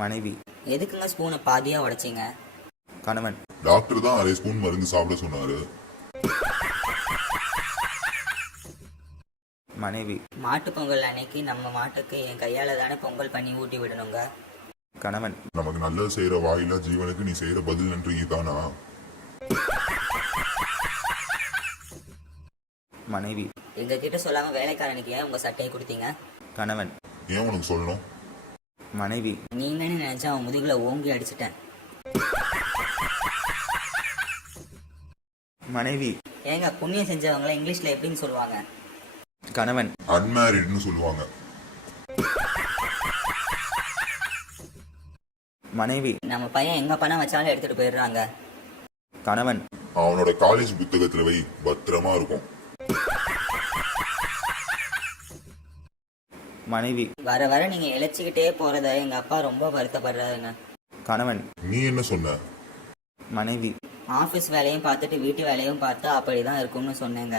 மனைவி. எதுக்குங்க ஸ்பூனை பாதியா உடைச்சிங்க? கணவன். டாக்டர் தான் அரை ஸ்பூன் மருந்து சாப்பிட சொன்னாரு. மனைவி. மாட்டு பொங்கல் அன்னைக்கு நம்ம மாட்டுக்கு என் கையால தானே பொங்கல் பண்ணி ஊட்டி விடணுங்க. கணவன். நமக்கு நல்லது செய்யற வாயில ஜீவனுக்கு நீ செய்யற பதில் நன்றி தானா? மனைவி. எங்க கிட்ட சொல்லாம வேலைக்காரனுக்கு ஏன் உங்க சட்டையை கொடுத்தீங்க? கணவன். ஏன் உனக்கு சொல்லணும்? மனைவி. நீங்கன்னு நினைச்சா அவன் முதுகுல ஓங்கி அடிச்சிட்டேன். மனைவி. ஏங்க புண்ணியம் செஞ்சவங்கள இங்கிலீஷ்ல எப்படின்னு சொல்லுவாங்க? கணவன். அன்மேரிட்னு சொல்லுவாங்க. மனைவி. நம்ம பையன் எங்க பணம் வச்சாலும் எடுத்துட்டு போயிடுறாங்க. கணவன். அவனோட காலேஜ் புத்தகத்துல வை, பத்திரமா இருக்கும். மனைவி. வர வர நீங்க இழைச்சிக்கிட்டே போறத எங்க அப்பா ரொம்ப வருத்தப்படுறாருங்க. கணவன். நீ என்ன சொன்ன? மனைவி. ஆபீஸ் வேலையும் பார்த்துட்டு வீட்டு வேலையும் பார்த்தா அப்படிதான் இருக்கும்னு சொன்னேங்க.